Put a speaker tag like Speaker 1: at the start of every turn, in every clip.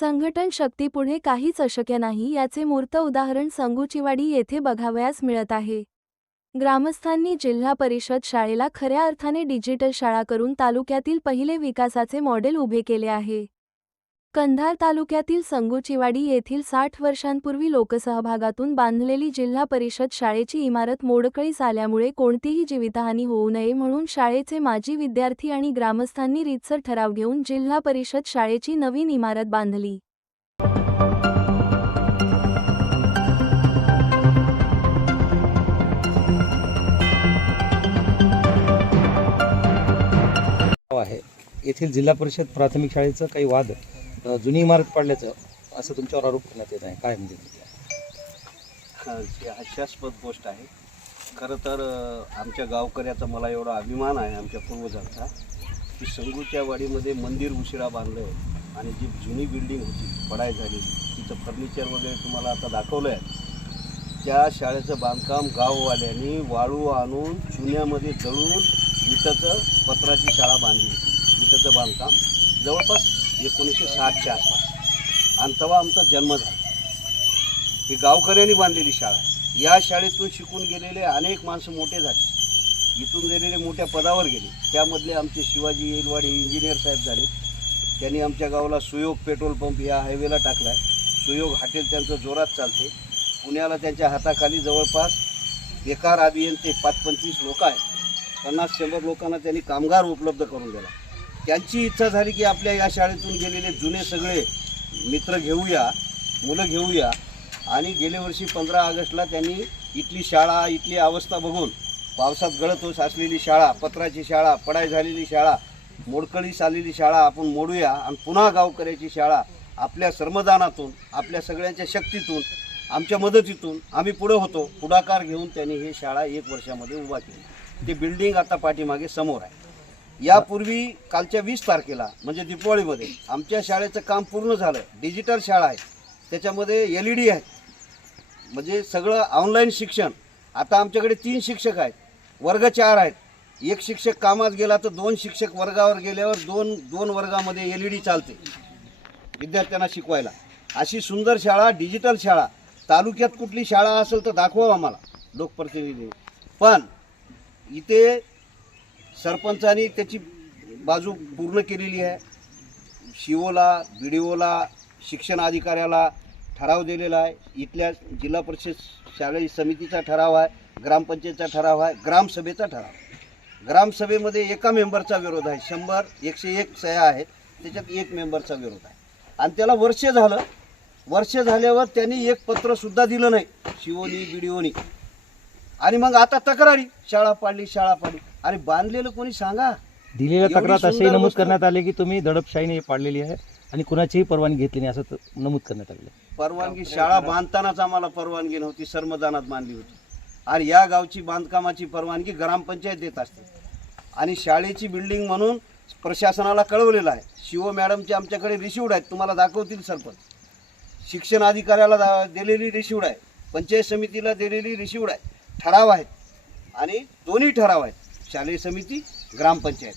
Speaker 1: संघटन शक्तीपुढे काहीच अशक्य नाही याचे मूर्त उदाहरण संगुचिवाडी येथे बघावयास मिळत आहे. ग्रामस्थांनी जिल्हा परिषद शाळेला खऱ्या अर्थाने डिजिटल शाळा करून तालुक्यातील पहिले विकासाचे मॉडेल उभे केले आहे. कंधार तालुक्यातील संगुचिवाडी येथील साठ वर्षांपूर्वी लोकसहभागातून बांधलेली जिल्हा परिषद शाळेची इमारत मोडकळीस आल्यामुळे कोणतीही जीवितहानी होऊ नये म्हणून शाळेचे माजी विद्यार्थी आणि ग्रामस्थांनी रीतसर ठराव घेऊन जिल्हा परिषद शाळेची नवीन इमारत बांधली.
Speaker 2: आहे. येथील जिल्हा परिषद प्राथमिक शाळेचं काही वाद जुनी इमारत पाडल्याचं असं तुमच्यावर आरोप करण्यात येत आहे. काय म्हणजे?
Speaker 3: ही हास्यास्पद गोष्ट आहे. खरं तर आमच्या गावकऱ्याचा मला एवढा अभिमान आहे आमच्या पूर्वजांचा की संगूच्या वाडीमध्ये मंदिर उशिरा बांधलं आणि जी जुनी बिल्डिंग होती पडाय झाली तिचं फर्निचर वगैरे तुम्हाला आता दाखवलं आहे. त्या शाळेचं बांधकाम गाववाल्यांनी वाळू आणून चुन्यामध्ये जळून विटाचं पत्राची शाळा बांधली होती. विटाचं बांधकाम. जवळपास एकोणीसशे साठच्या आसपास. आणि तेव्हा आमचा जन्म झाला. ही गावकऱ्यांनी बांधलेली शाळा आहे. या शाळेतून शिकून गेलेले अनेक माणसं मोठे झाले. इथून गेलेले मोठ्या पदावर गेले. त्यामधले आमचे शिवाजी येलवाडी इंजिनियर साहेब झाले. त्यांनी आमच्या गावाला सुयोग पेट्रोल पंप या हायवेला टाकला आहे सुयोग हॉटेल त्यांचं जोरात चालते पुण्याला त्यांच्या हाताखाली जवळपास बेकार अभियंते पाच पंचवीस लोक आहेत. पन्नास शंभर लोकांना त्यांनी कामगार उपलब्ध करून दिला. त्यांची इच्छा झाली की आपल्या या शाळेतून गेलेले जुने सगळे मित्र घेऊया मुलं घेऊया. आणि गेल्या वर्षी पंधरा ऑगस्टला त्यांनी इथली शाळा इथली अवस्था बघून पावसात गळत असलेली शाळा पत्राची शाळा पडाय झालेली शाळा मोडकळीस आलेली शाळा आपण मोडूया आणि पुन्हा गावकऱ्याची शाळा आपल्या श्रमदानातून आपल्या सगळ्यांच्या शक्तीतून आमच्या मदतीतून आम्ही पुढे होतो. पुढाकार घेऊन त्यांनी ही शाळा एक वर्षामध्ये उभा केली. ती बिल्डिंग आता पाठीमागे समोर आहे. यापूर्वी कालच्या वीस तारखेला म्हणजे दीपावळीमध्ये आमच्या शाळेचं काम पूर्ण झालं. डिजिटल शाळा आहे. त्याच्यामध्ये एल ई डी आहे. म्हणजे सगळं ऑनलाईन शिक्षण. आता आमच्याकडे तीन शिक्षक आहेत. वर्ग चार आहेत. एक शिक्षक कामात गेला तर दोन शिक्षक वर्गावर गेल्यावर दोन दोन वर्गामध्ये एल ई डी चालते विद्यार्थ्यांना शिकवायला. अशी सुंदर शाळा डिजिटल शाळा. तालुक्यात कुठली शाळा असेल तर दाखवा आम्हाला लोकप्रतिनिधी. पण इथे सरपंचानी त्याची बाजू पूर्ण केलेली आहे. शिओला बी डी ओला शिक्षण अधिकाऱ्याला ठराव दिलेला आहे. इथल्या जिल्हा परिषद शालेय समितीचा ठराव आहे ग्रामपंचायतचा ठराव आहे ग्रामसभेचा ठराव ग्रामसभेमध्ये एका मेंबरचा विरोध आहे. शंभर एकशे एक सह्या आहेत. त्याच्यात एक मेंबरचा विरोध आहे. आणि त्याला वर्ष झालं. वर्ष झाल्यावर त्यांनी एक पत्रसुद्धा दिलं नाही. शिवोनी बिडिओनी. आणि मग आता तक्रारी. शाळा पाडली शाळा पाडली. अरे बांधलेलं कोणी सांगा?
Speaker 2: दिलेल्या
Speaker 3: एवढी
Speaker 2: तक्रारात असेही नमूद. करण्यात आले की तुम्ही दडपशाहीने हे पाडलेली आहे आणि कुणाचीही परवानगी घेतली नाही असं नमूद करण्यात आले
Speaker 3: परवानगी शाळा बांधतानाच आम्हाला परवानगी नव्हती सर्मदानात बांधली होती. आणि या गावची बांधकामाची परवानगी ग्रामपंचायत देत असते. आणि शाळेची बिल्डिंग म्हणून प्रशासनाला कळवलेलं आहे. शिव मॅडमचे आमच्याकडे रिसिवड आहेत. तुम्हाला दाखवतील सरपंच. शिक्षण अधिकाऱ्याला दा- दिलेली रिसिवड आहे. पंचायत समितीला दिलेली रिसिवड आहे. ठराव आहेत. आणि दोन्ही ठराव आहेत. शालेय समिती ग्रामपंचायत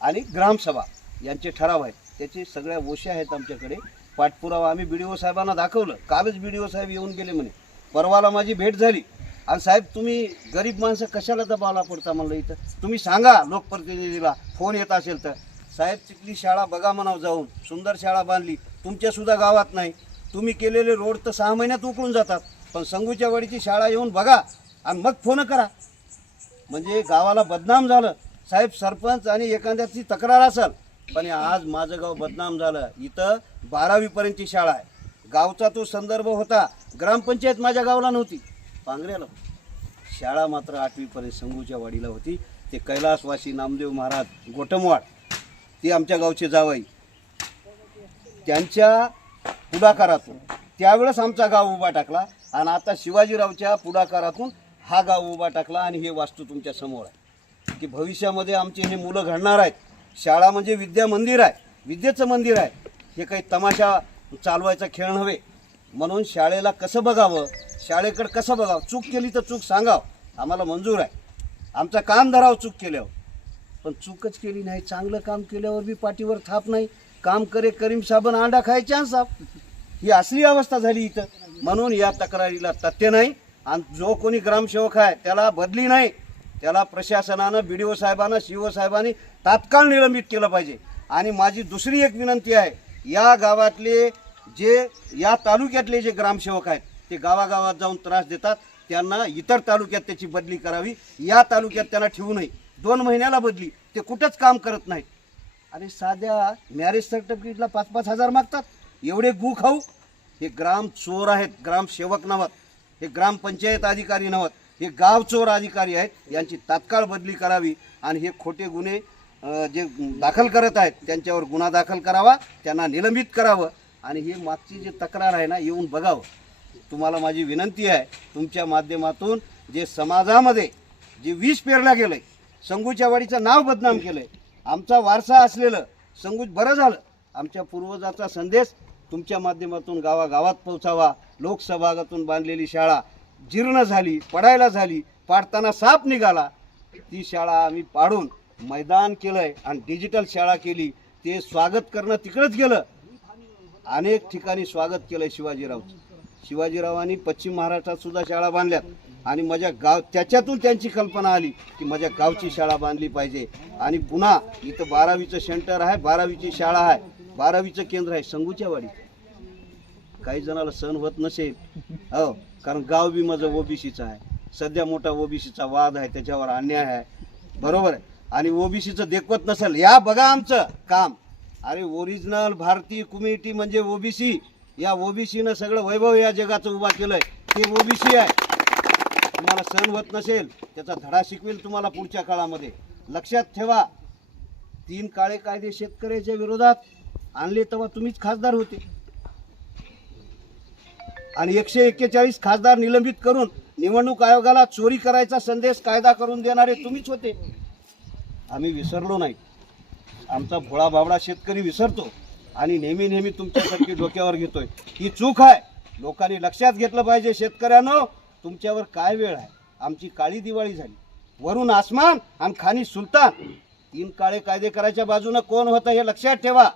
Speaker 3: आणि ग्रामसभा यांचे ठराव आहेत. त्याचे सगळ्या गोष्टी आहेत आमच्याकडे. पाठपुरावा आम्ही बी डी ओ साहेबांना दाखवलं. कालच बी डी ओ साहेब येऊन गेले म्हणे. परवाला माझी भेट झाली. आणि साहेब तुम्ही गरीब माणसं कशाला दबावला पडता म्हणलं इथं? तुम्ही सांगा लोकप्रतिनिधीला. फोन येत असेल तर. साहेब तिथली शाळा बघा म्हणाव जाऊन. सुंदर शाळा बांधली. तुमच्यासुद्धा गावात नाही. तुम्ही केलेले रोड तर सहा महिन्यात उकळून जातात. पण संगूच्या वाडीची शाळा येऊन बघा आणि मग फोन करा. म्हणजे गावाला बदनाम झालं. साहेब सरपंच आणि एखाद्याची तक्रार असेल पण आज माझं गाव बदनाम झालं. इथं बारावीपर्यंतची शाळा आहे. गावचा तो संदर्भ होता. ग्रामपंचायत माझ्या गावाला नव्हती. पांगऱ्याला. शाळा मात्र आठवीपर्यंत संगूच्या वाडीला होती. ते कैलासवासी नामदेव महाराज गोटमवाड ते आमच्या गावचे जावई. त्यांच्या पुढाकारातून त्यावेळेस आमचा गाव उभा टाकला. आणि आता शिवाजीरावच्या पुढाकारातून हा गाव उभा टाकला आणि हे वास्तू तुमच्यासमोर आहे. की भविष्यामध्ये आमचे हे मुलं घडणार आहेत. शाळा म्हणजे विद्या मंदिर आहे. विद्येचं मंदिर आहे. हे काही तमाशा चालवायचा खेळ नव्हे. म्हणून शाळेला कसं बघावं? शाळेकडे कसं बघावं? चूक केली तर चूक सांगावं. आम्हाला मंजूर आहे. आमचा काम धरावं चूक केल्यावर. पण चूकच केली नाही. चांगलं काम केल्यावर बी पाठीवर थाप नाही. काम करे करीम साबण अंडा खायचे आणि साप. ही असली अवस्था झाली इथं. म्हणून या तक्रारीला तथ्य नाही. आणि जो कोणी ग्रामसेवक आहे त्याला बदली नाही. त्याला प्रशासनानं बी डी ओ साहेबानं सी ओ साहेबांनी तात्काळ निलंबित केलं पाहिजे. आणि माझी दुसरी एक विनंती आहे या गावातले जे या तालुक्यातले जे ग्रामसेवक आहेत ते गावागावात जाऊन त्रास देतात. त्यांना इतर तालुक्यात त्याची बदली करावी. या तालुक्यात त्यांना ठेवू नये. दोन महिन्याला बदली. ते कुठंच काम करत नाहीत. आणि साध्या मॅरेज सर्टिफिकेटला पाच पाच हजार मागतात. एवढे गु खाऊ हे ग्राम चोर आहेत. ग्रामसेवक नावात. हे ग्रामपंचायत अधिकारी नव्हत हे गाव चोर अधिकारी आहेत यांची तात्काळ बदली करावी आणि हे खोटे गुन्हे जे दाखल करत आहेत त्यांच्यावर गुन्हा दाखल करावा त्यांना निलंबित करावं आणि हे मागची जी तक्रार आहे ना येऊन बघावं. तुम्हाला माझी विनंती आहे तुमच्या माध्यमातून जे समाजामध्ये जे विष पेरला गेलं आहे संगूच्या वाडीचं नाव बदनाम केलंय आमचा वारसा असलेलं संगूच बरं झालं आमच्या पूर्वजाचा संदेश तुमच्या माध्यमातून गावागावात पोहोचावा लोकसभागातून बांधलेली शाळा जीर्ण झाली पडायला झाली पाडताना साप निघाला ती शाळा आम्ही पाडून मैदान केलंय आणि डिजिटल शाळा केली. ते स्वागत करणं तिकडंच गेलं. अनेक ठिकाणी स्वागत केलंय शिवाजीरावचं. शिवाजीरावांनी पश्चिम महाराष्ट्रात सुद्धा शाळा बांधल्यात. आणि माझ्या गाव त्याच्यातून त्यांची कल्पना आली की माझ्या गावची शाळा बांधली पाहिजे. आणि पुन्हा इथं बारावीचं सेंटर आहे बारावीची शाळा आहे. बारावीचं केंद्र आहे संगूच्या वाडी काही जणाला सण होत नसेल. हो कारण गाव बी माझं ओबीसीचं आहे. सध्या मोठा ओबीसीचा वाद आहे त्याच्यावर अन्याय आहे. बरोबर आहे? आणि ओबीसीचं देखवत नसेल. या बघा आमचं काम. अरे ओरिजिनल भारतीय कम्युनिटी म्हणजे ओबीसी या ओबीसीनं सगळं वैभव या जगाचं उभा केलंय. ते ओबीसी आहे. तुम्हाला सण होत नसेल त्याचा धडा शिकवेल तुम्हाला पुढच्या काळामध्ये. लक्षात ठेवा. तीन काळे कायदे शेतकऱ्याच्या विरोधात. आणले तेव्हा तुम्हीच खासदार होते. आणि एकशे एक्केचाळीस खासदार निलंबित करून निवडणूक आयोगाला चोरी करायचा संदेश कायदा करून देणारे तुम्हीच होते. आम्ही विसरलो नाही. आमचा भोळा बाबडा शेतकरी विसरतो आणि नेहमी नेहमी तुमच्यासारखी डोक्यावर घेतोय. ही चूक आहे. लोकांनी लक्षात घेतलं पाहिजे शेतकऱ्यानं तुमच्यावर काय वेळ आहे? आमची काळी दिवाळी झाली. वरून आसमान आणि खानी सुलतान. तीन काळे कायदे करायच्या बाजूनं कोण होतं हे लक्षात ठेवा.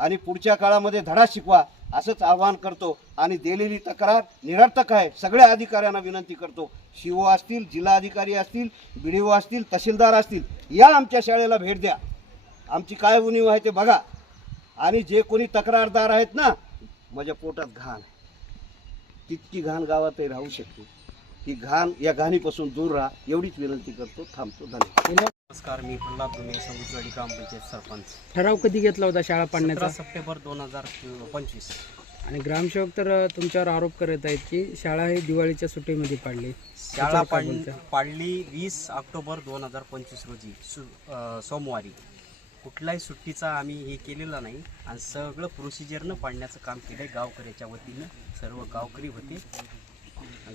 Speaker 3: आणि पुढच्या काळामध्ये धडा शिकवा असंच आवाहन करतो. आणि दिलेली तक्रार निरर्थक आहे. सगळ्या अधिकाऱ्यांना विनंती करतो. शिओ असतील जिल्हाधिकारी असतील बी डी ओ असतील तहसीलदार असतील या आमच्या शाळेला भेट द्या. आमची काय उणीव आहे ते बघा. आणि जे कोणी तक्रारदार आहेत ना माझ्या पोटात घाण आहे. तितकी घाण गावातही राहू शकते. ही घाण या घाणीपासून दूर राहा. एवढीच विनंती करतो. थांबतो. धन्यवाद.
Speaker 4: नमस्कार मी प्रल्हाद दुमे संगीतवाडी ग्रामपंचायत सरपंच.
Speaker 5: ठराव कधी घेतला होता शाळा पाडण्याचा?
Speaker 4: सतरा सप्टेंबर दोन हजार पंचवीस.
Speaker 5: आणि ग्रामसेवक तर अ, तुमच्यावर आरोप करत आहेत की शाळा ही दिवाळीच्या सुट्टीमध्ये पाडली.
Speaker 4: शाळा पाड? पाडली वीस ऑक्टोबर दोन हजार पंचवीस रोजी सु अ, सोमवारी. कुठल्याही सुट्टीचा आम्ही हे केलेला नाही आणि सगळं प्रोसिजरनं पाडण्याचं काम केलं आहे गावकऱ्याच्या वतीनं. सर्व गावकरी होते.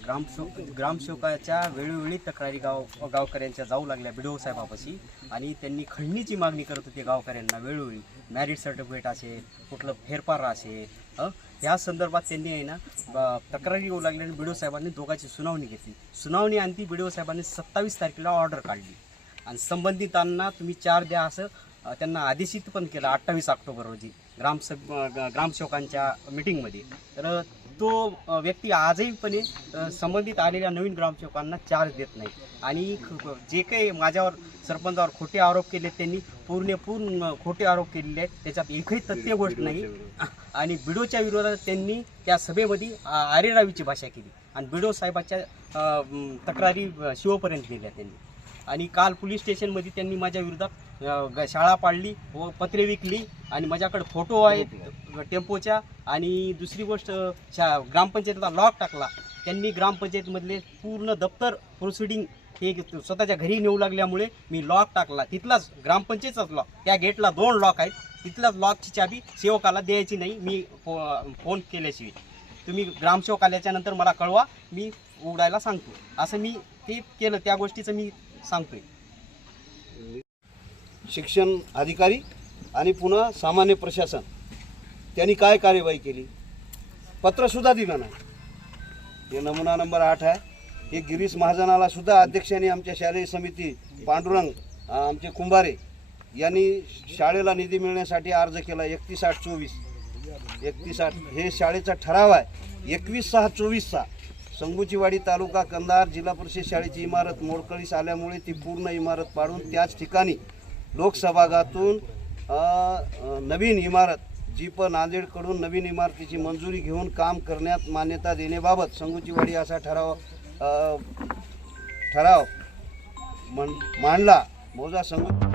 Speaker 4: ग्रामसेवक ग्रामसेवकाच्या वेळोवेळी तक्रारी गाव गावकऱ्यांच्या जाऊ लागल्या बी साहेबापाशी आणि त्यांनी खंडणीची मागणी करत होते गावकऱ्यांना वेळोवेळी. मॅरिट सर्टिफिकेट असेल कुठलं फेरफार असेल ह्या संदर्भात त्यांनी आहे ना तक्रारी येऊ लागली आणि बी साहेबांनी दोघांची सुनावणी घेतली. सुनावणी आणि बी साहेबांनी सत्तावीस तारखेला ऑर्डर काढली. आणि संबंधितांना तुम्ही चार द्या असं त्यांना आदेशित पण केलं अठ्ठावीस ऑक्टोबर रोजी. ग्रामसभ ग्रामसेवकांच्या मिटिंगमध्ये तर तो व्यक्ती आजहीपणे संबंधित आलेल्या नवीन ग्रामसेवकांना चार्ज देत नाही. आणि जे काही माझ्यावर सरपंचावर खोटे आरोप केले त्यांनी पूर्ण पूर्ण खोटे आरोप केलेले आहेत. त्याच्यात एकही तथ्य गोष्ट नाही. आणि बिडोच्या विरोधात त्यांनी त्या सभेमध्ये आरेरावीची भाषा केली. आणि बिडो साहेबाच्या तक्रारी शिवपर्यंत नेल्या त्यांनी. आणि काल पोलीस स्टेशनमध्ये त्यांनी माझ्या विरोधात ग- शाळा पाडली व पत्रे विकली आणि माझ्याकडे फोटो आहेत टेम्पोच्या. आणि दुसरी गोष्ट शा ग्रामपंचायतीला लॉक टाकला. त्यांनी ग्रामपंचायतमधले पूर्ण दप्तर प्रोसिडिंग हे स्वतःच्या घरी नेऊ लागल्यामुळे मी लॉक टाकला. तिथलाच ग्रामपंचायतचाच लॉक त्या गेटला दोन लॉक आहेत. तिथलाच लॉकची चाबी सेवकाला द्यायची नाही मी फो फोन केल्याशिवाय. तुम्ही ग्रामसेवक आल्याच्यानंतर मला कळवा मी उघडायला सांगतो. असं मी ते केलं त्या गोष्टीचं मी सांगतोय.
Speaker 3: शिक्षण अधिकारी आणि पुन्हा सामान्य प्रशासन. त्यांनी काय कार्यवाही केली? पत्रसुद्धा दिलं नाही. हे नमुना नंबर आठ आहे. हे गिरीश महाजनाला सुद्धा अध्यक्षांनी आमच्या शालेय समिती पांडुरंग आमचे कुंभारे यांनी शाळेला निधी मिळण्यासाठी अर्ज केला. एकतीस आठ चोवीस. एकतीस आठ. हे शाळेचा ठराव आहे. एकवीस सहा चोवीसचा संगुचीवाडी तालुका कंधार जिल्हा परिषद शाळेची इमारत मोडकळीस आल्यामुळे ती पूर्ण इमारत पाडून त्याच ठिकाणी लोकसभागातून नवीन इमारत जी पण नांदेडकडून नवीन इमारतीची मंजुरी घेऊन काम करण्यात मान्यता देण्याबाबत संगुचीवाडी असा ठराव ठराव मांडला. मौजा संगू